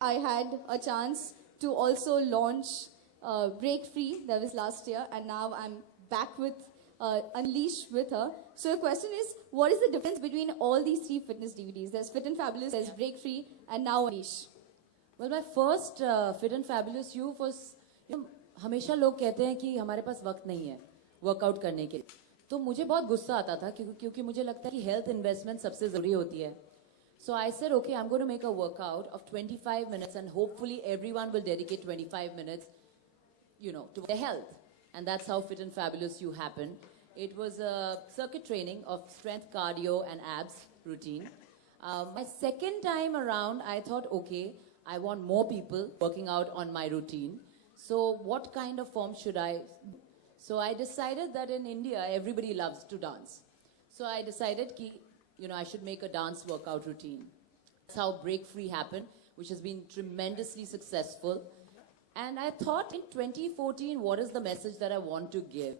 I had a chance to also launch Break Free, that was last year, and now I'm back with Unleash with her. So the question is, what is the difference between all these three fitness DVDs? There's Fit and Fabulous, there's Break Free, and now Unleash. Well, my first Fit and Fabulous You was, हमेशा लोग कहते हैं कि हमारे पास वक्त नहीं है workout करने के लिए, तो मुझे बहुत गुस्सा आता था क्योंकि मुझे लगता है कि हेल्थ इन्वेस्टमेंट सबसे ज़रूरी होती है. So I said, okay, I'm going to make a workout of 25 minutes and hopefully everyone will dedicate 25 minutes, to their health. And that's how Fit and Fabulous You happened. It was a circuit training of strength, cardio, and abs routine. My second time around, I thought, okay, I want more people working out on my routine. So what kind of form should I? So I decided that in India, everybody loves to dance. So I decided I should make a dance workout routine. That's how Break Free happened, which has been tremendously successful. And I thought in 2014, what is the message that I want to give?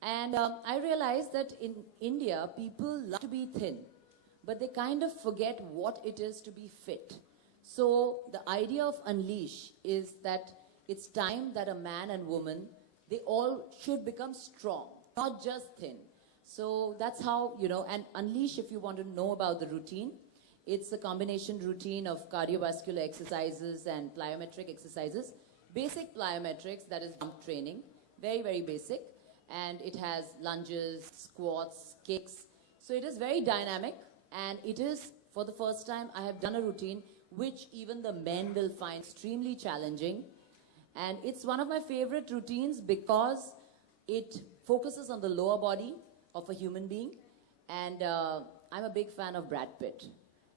And I realized that in India, people love to be thin, but they kind of forget what it is to be fit. So the idea of Unleash is that it's time that a man and woman, they all should become strong, not just thin. So that's how, and Unleash, if you want to know about the routine, it's a combination routine of cardiovascular exercises and plyometric exercises. Basic plyometrics, that is jump training, very, very basic. And it has lunges, squats, kicks. So it is very dynamic. And it is, for the first time, I have done a routine which even the men will find extremely challenging. And it's one of my favorite routines because it focuses on the lower body of a human being. And I'm a big fan of Brad Pitt.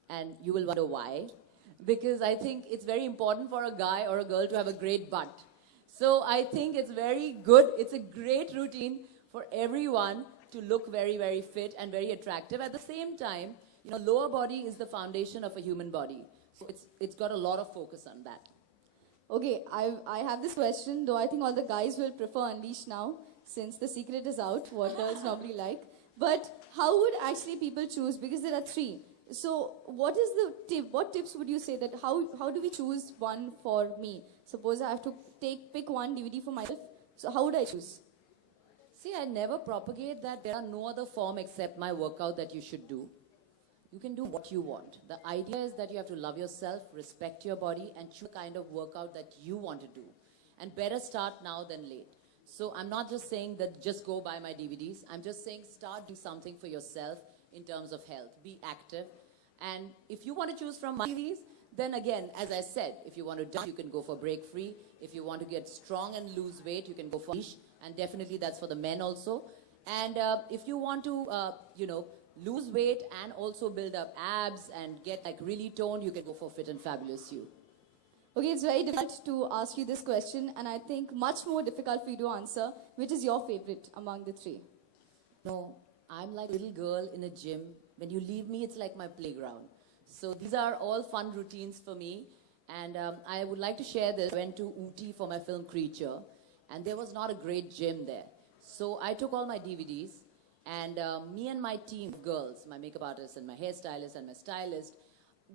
And you will wonder why. Because I think it's very important for a guy or a girl to have a great butt. So I think it's very good. It's a great routine for everyone to look very, very fit and very attractive. At the same time, lower body is the foundation of a human body. So it's got a lot of focus on that. Okay, I have this question, though I think all the guys will prefer Unleash now, since the secret is out, what girls normally like. But how would actually people choose? Because there are three. So what is the tip? What tips would you say that how do we choose one for me? Suppose I have to pick one DVD for myself. So how would I choose? See, I never propagate that there are no other form except my workout that you should do. You can do what you want. The idea is that you have to love yourself, respect your body, and choose the kind of workout that you want to do. And better start now than late. So I'm not just saying that just go buy my DVDs. I'm just saying start doing something for yourself in terms of health. Be active. And if you want to choose from my DVDs, then again, as I said, if you want to dance, you can go for Break Free. If you want to get strong and lose weight, you can go for Unleash. And definitely that's for the men also. And if you want to, lose weight and also build up abs and get really toned, you can go for Fit and Fabulous You. Okay, it's very difficult to ask you this question, and I think much more difficult for you to answer. Which is your favorite among the three? No, I'm like a little girl in a gym. When you leave me, it's like my playground. So these are all fun routines for me. And I would like to share this. I went to Ooty for my film Creature, and there was not a great gym there. So I took all my DVDs, and me and my team of girls, my makeup artist and my hairstylist and my stylist,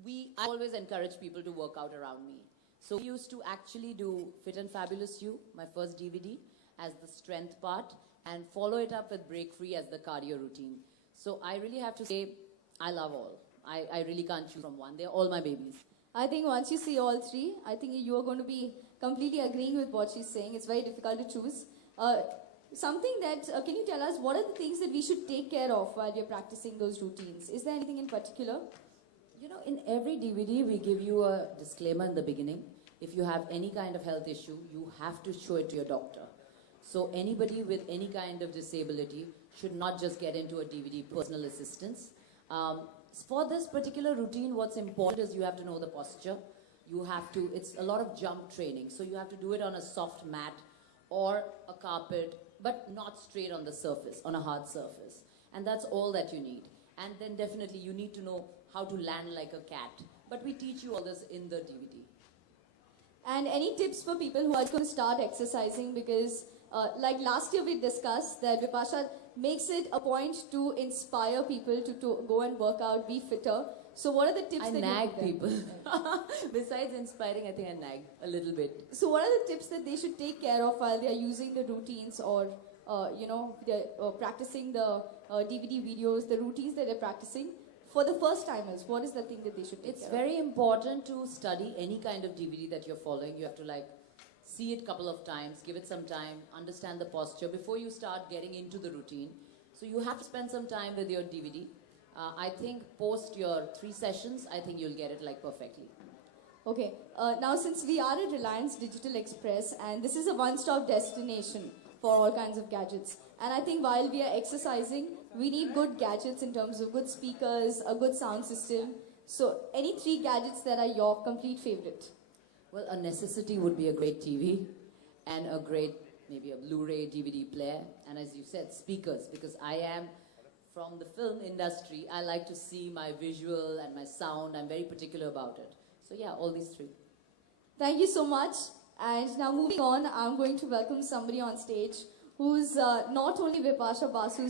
I always encourage people to work out around me. So we used to actually do Fit and Fabulous You, my first DVD, as the strength part, and follow it up with Break Free as the cardio routine. So I really have to say, I love all. I really can't choose from one. They're all my babies. I think once you see all three, I think you are going to be completely agreeing with what she's saying. It's very difficult to choose. Something that, can you tell us, what are the things that we should take care of while we're practicing those routines? Is there anything in particular? In every DVD, we give you a disclaimer in the beginning. If you have any kind of health issue, you have to show it to your doctor. So anybody with any kind of disability should not just get into a DVD personal assistance. For this particular routine, what's important is you have to know the posture. It's a lot of jump training. So you have to do it on a soft mat or a carpet, but not straight on the surface, on a hard surface. And that's all that you need. And then definitely you need to know how to land like a cat. But we teach you all this in the DVD. And any tips for people who are going to start exercising? Because like last year we discussed that Vipasha makes it a point to inspire people to go and work out, be fitter. So what are the tips I that nag you give them? people. Besides inspiring, I think I nag a little bit. So what are the tips that they should take care of while they are using the routines or, they're practicing the DVD videos, the routines that they're practicing for the first timers? What is the thing that they should take It's care very important to study any kind of DVD that you're following. You have to like see it a couple of times, give it some time, understand the posture before you start getting into the routine. So you have to spend some time with your DVD. I think post your 3 sessions, I think you'll get it like perfectly. of? Okay, now since we are at Reliance Digital Express and this is a one-stop destination for all kinds of gadgets. And I think while we are exercising, we need good gadgets in terms of good speakers, a good sound system. So any 3 gadgets that are your complete favorite? Well, a necessity would be a great TV and a great, maybe a Blu-ray DVD player. And as you said, speakers, because I am from the film industry. I like to see my visual and my sound. I'm very particular about it. So yeah, all these 3. Thank you so much. And now moving on, I'm going to welcome somebody on stage who's not only Vipasha Basu's